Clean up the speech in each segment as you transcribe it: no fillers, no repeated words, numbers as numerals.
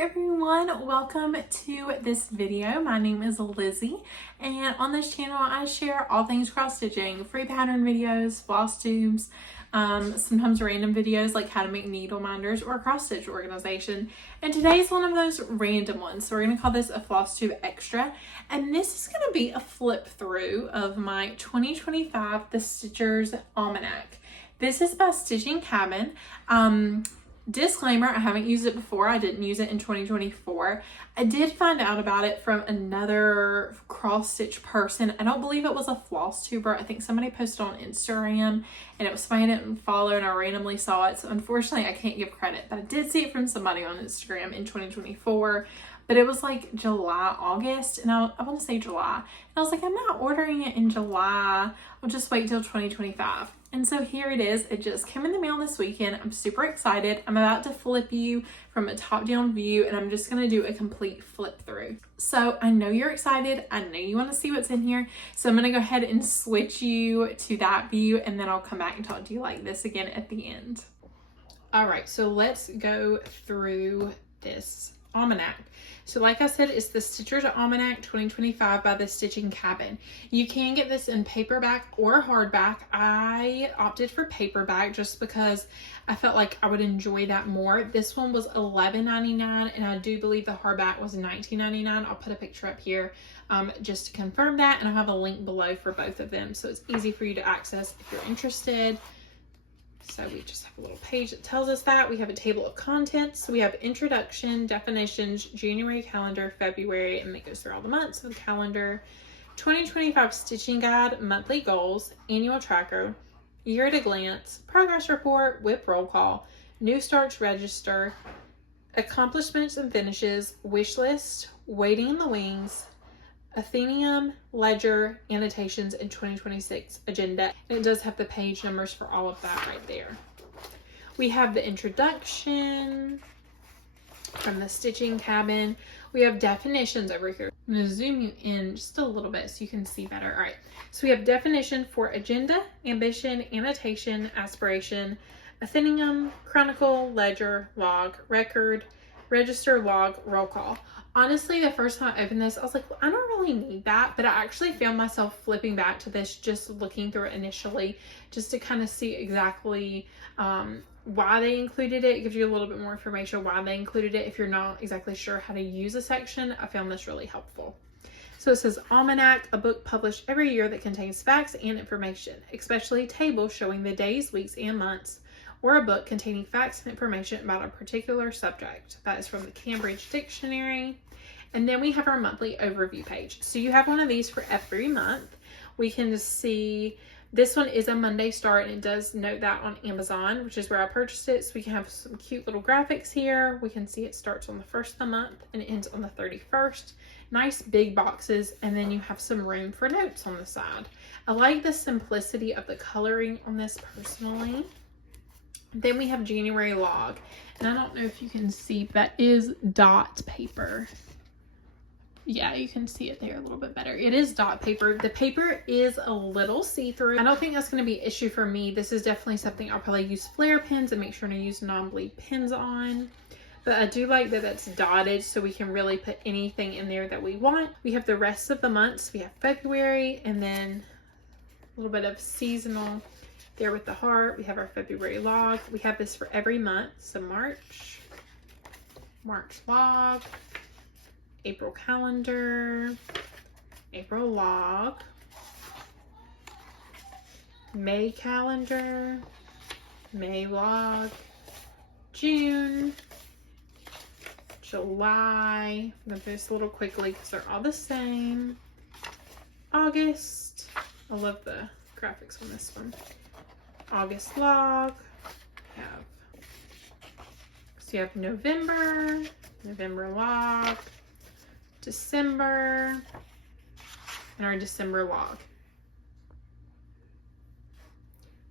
everyone, welcome to this video. My name is Lizzie, and on this channel I share all things cross stitching, free pattern videos, floss tubes, sometimes random videos like how to make needle minders or cross stitch organization. And today's one of those random ones, so we're going to call this a floss tube extra, and this is going to be a flip through of my 2025 The Stitcher's Almanac. This is by Stitching Cabin. Disclaimer, I haven't used it before. I didn't use it in 2024. I did find out about it from another cross stitch person. I don't believe it was a floss tuber. I think somebody posted on Instagram and it was somebody I didn't follow and I randomly saw it. So unfortunately I can't give credit, but I did see it from somebody on Instagram in 2024. But it was like July, August, and I want to say July. And I was like, I'm not ordering it in July. I'll just wait till 2025. And so here it is. It just came in the mail this weekend. I'm super excited. I'm about to flip you from a top-down view, and I'm just going to do a complete flip through. So I know you're excited. I know you want to see what's in here. So I'm going to go ahead and switch you to that view, and then I'll come back and talk to you like this again at the end. All right, so let's go through this almanac. So like I said, it's the Stitcher's Almanac 2025 by the Stitching Cabin. You can get this in paperback or hardback. I opted for paperback just because I felt like I would enjoy that more. This one was $11.99 and I do believe the hardback was $19.99. I'll put a picture up here just to confirm that, and I'll have a link below for both of them so it's easy for you to access if you're interested. So we just have a little page that tells us that. We have a table of contents. We have introduction, definitions, January calendar, February, and it goes through all the months of the calendar. 2025 stitching guide, monthly goals, annual tracker, year at a glance, progress report, whip roll call, new starts register, accomplishments and finishes, wish list, waiting in the wings, Athenaeum, ledger, annotations, and 2026 agenda. And it does have the page numbers for all of that right there. We have the introduction from the Stitching Cabin. We have definitions over here. I'm going to zoom you in just a little bit so you can see better. All right, so we have definition for agenda, ambition, annotation, aspiration, Athenaeum, chronicle, ledger, log, record, register, log, roll call. Honestly, the first time I opened this, I was like, well, I don't really need that, but I actually found myself flipping back to this, just looking through it initially, just to kind of see exactly why they included it. It gives you a little bit more information why they included it if you're not exactly sure how to use a section. I found this really helpful. So it says Almanac, a book published every year that contains facts and information, especially tables showing the days, weeks, and months, or a book containing facts and information about a particular subject. That is from the Cambridge Dictionary. And then we have our monthly overview page. So you have one of these for every month. We can see this one is a Monday start, and it does note that on Amazon, which is where I purchased it. So we can have some cute little graphics here. We can see it starts on the 1st of the month and it ends on the 31st. Nice big boxes, and then you have some room for notes on the side. I like the simplicity of the coloring on this personally. Then we have January log, and I don't know if you can see, but that is dot paper. Yeah, you can see it there a little bit better. It is dot paper. The paper is a little see-through. I don't think that's going to be an issue for me. This is definitely something I'll probably use flare pens and make sure to use non-bleed pens on. But I do like that that's dotted so we can really put anything in there that we want. We have the rest of the months. We have February, and then a little bit of seasonal there with the heart. We have our February log. We have this for every month. So March log, April calendar, April log, May calendar, May log, June, July. I'm gonna do this a little quickly because they're all the same. August. I love the graphics on this one. August log. So you have November log, December, and our December log.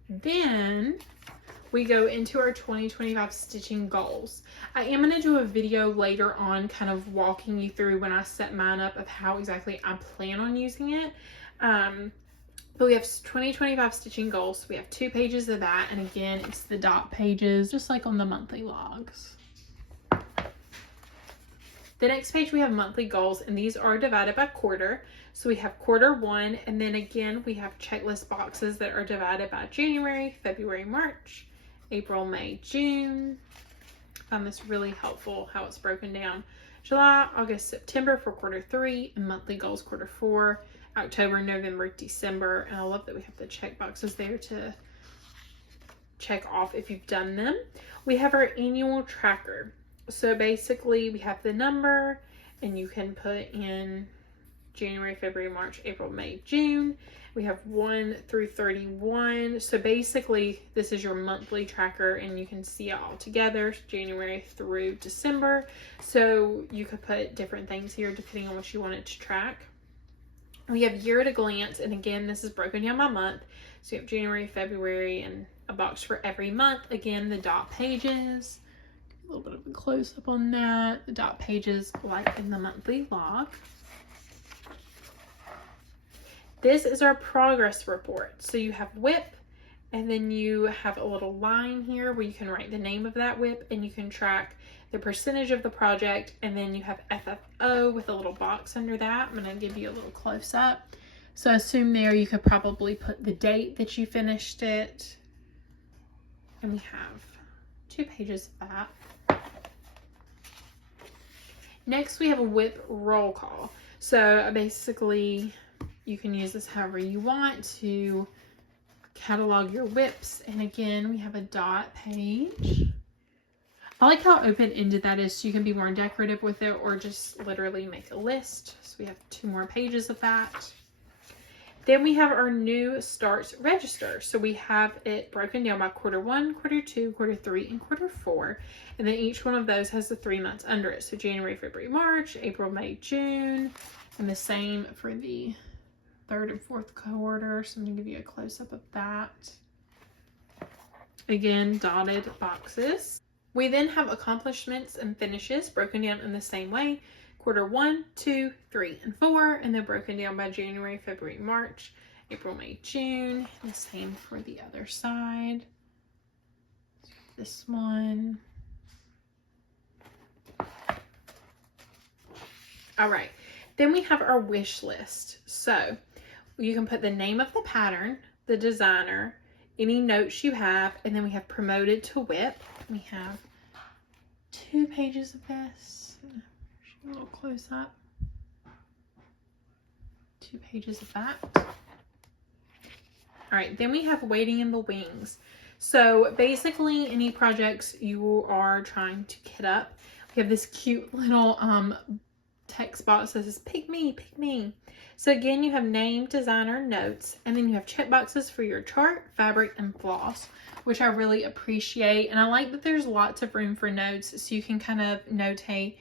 Then we go into our 2025 stitching goals. I am going to do a video later on kind of walking you through when I set mine up of how exactly I plan on using it. But we have 2025 stitching goals. So we have 2 pages of that. And again, it's the dot pages, just like on the monthly logs. The next page we have monthly goals, and these are divided by quarter. So we have quarter 1, and then again we have checklist boxes that are divided by January, February, March, April, May, June. I found this really helpful how it's broken down. July, August, September for quarter 3, and monthly goals quarter 4, October, November, December. And I love that we have the check boxes there to check off if you've done them. We have our annual tracker. So basically we have the number, and you can put in January, February, March, April, May, June. We have 1 through 31. So basically this is your monthly tracker, and you can see it all together, January through December. So you could put different things here depending on what you want it to track. We have year at a glance, and again, this is broken down by month. So you have January, February, and a box for every month. Again, the dot pages, a little bit of a close up on that. The dot pages like in the monthly log. This is our progress report. So you have WIP, and then you have a little line here where you can write the name of that WIP, and you can track the percentage of the project, and then you have FFO with a little box under that. I'm going to give you a little close up. So assume there you could probably put the date that you finished it. And we have 2 pages of that. Next, we have a WIP roll call. So basically, you can use this however you want to catalog your WIPs. And again, we have a dot page. I like how open-ended that is, so you can be more decorative with it or just literally make a list. So we have 2 more pages of that. Then we have our new starts register. So we have it broken down by quarter 1, quarter 2, quarter 3, and quarter 4. And then each one of those has the 3 months under it. So January, February, March, April, May, June, and the same for the 3rd and 4th quarter. So I'm going to give you a close-up of that. Again, dotted boxes. We then have accomplishments and finishes broken down in the same way. Quarter 1, 2, 3, and 4, and they're broken down by January, February, March, April, May, June. And the same for the other side. This one. All right, then we have our wish list. So you can put the name of the pattern, the designer, any notes you have, and then we have promoted to WIP. We have 2 pages of this. A little close up. 2 pages of that. All right, then we have waiting in the wings. So basically any projects you are trying to kit up, we have this cute little text box that says pick me, pick me. So again, you have name, designer, notes, and then you have check boxes for your chart, fabric, and floss, which I really appreciate. And I like that there's lots of room for notes, so you can kind of notate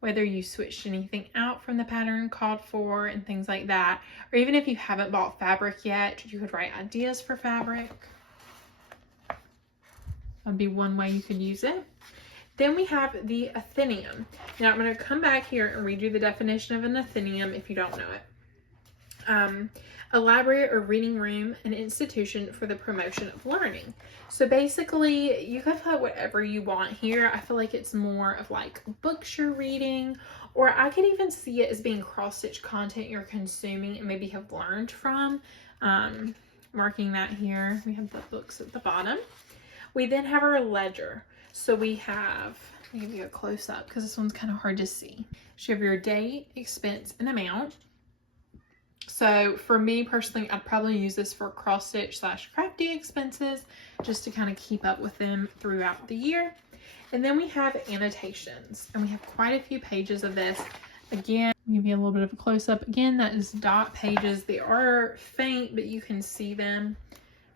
whether you switched anything out from the pattern called for and things like that. Or even if you haven't bought fabric yet, you could write ideas for fabric. That'd be one way you could use it. Then we have the Athenaeum. Now I'm going to come back here and read you the definition of an Athenaeum if you don't know it. A library or reading room, an institution for the promotion of learning. So basically you can put whatever you want here. I feel like it's more of like books you're reading, or I could even see it as being cross-stitch content you're consuming and maybe have learned from. Marking that here. We have the books at the bottom. We then have our ledger. So we have, let me give you a close up because this one's kind of hard to see. So you have your date, expense, and amount. So for me personally, I'd probably use this for cross-stitch / crafty expenses just to kind of keep up with them throughout the year. And then we have annotations, and we have quite a few pages of this. Again, give you a little bit of a close-up. Again, that is dot pages. They are faint, but you can see them.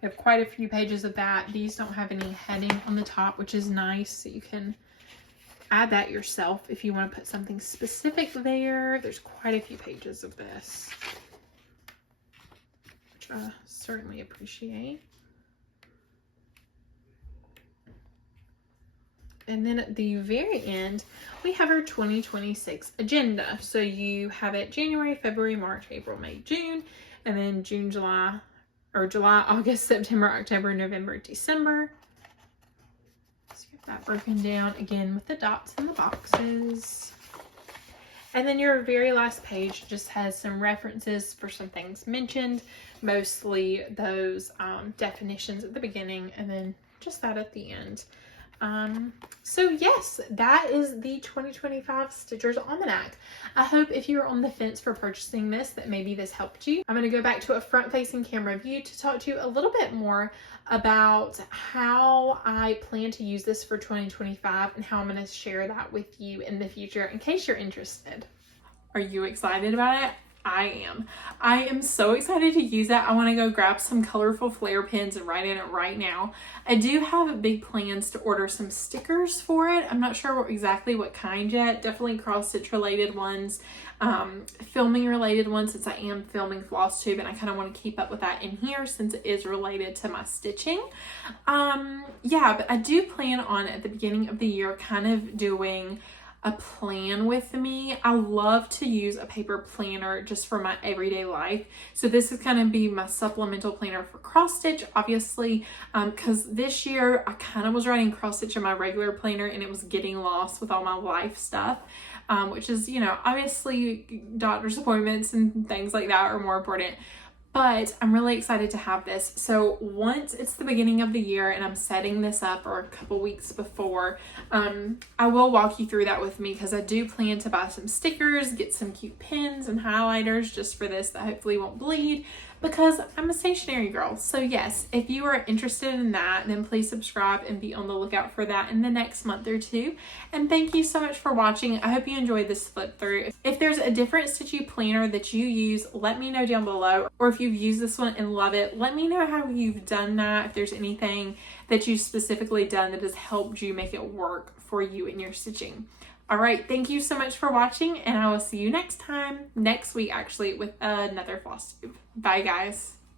We have quite a few pages of that. These don't have any heading on the top, which is nice. So you can add that yourself if you want to put something specific there. There's quite a few pages of this, which I certainly appreciate. And then at the very end, we have our 2026 agenda. So you have it January, February, March, April, May, June, and then June, July, August, September, October, November, December. So you have that broken down again with the dots in the boxes. And then your very last page just has some references for some things mentioned, mostly those definitions at the beginning, and then just that at the end. So yes, that is the 2025 Stitchers Almanac. I hope if you're on the fence for purchasing this, that maybe this helped you. I'm going to go back to a front-facing camera view to talk to you a little bit more about how I plan to use this for 2025 and how I'm going to share that with you in the future in case you're interested. Are you excited about it? I am so excited to use that. I want to go grab some colorful flare pens and write in it right now. I do have big plans to order some stickers for it. I'm not sure exactly what kind yet. Definitely cross stitch related ones, filming related ones, since I am filming Flosstube and I kind of want to keep up with that in here since it is related to my stitching. Yeah, but I do plan on at the beginning of the year kind of doing a plan with me. I love to use a paper planner just for my everyday life. So this is going to be my supplemental planner for cross stitch, obviously, because this year I kind of was writing cross stitch in my regular planner and it was getting lost with all my life stuff, which is, you know, obviously doctor's appointments and things like that are more important. But I'm really excited to have this. So once it's the beginning of the year and I'm setting this up, or a couple weeks before, I will walk you through that with me, because I do plan to buy some stickers, get some cute pins and highlighters just for this that hopefully won't bleed, because I'm a stationery girl. So yes, if you are interested in that, then please subscribe and be on the lookout for that in the next month or two. And thank you so much for watching. I hope you enjoyed this flip through. If there's a different stitchy planner that you use, let me know down below. Or if you've used this one and love it, let me know how you've done that. If there's anything that you've specifically done that has helped you make it work for you in your stitching. All right, thank you so much for watching, and I will see you next week actually, with another Flosstube. Bye guys.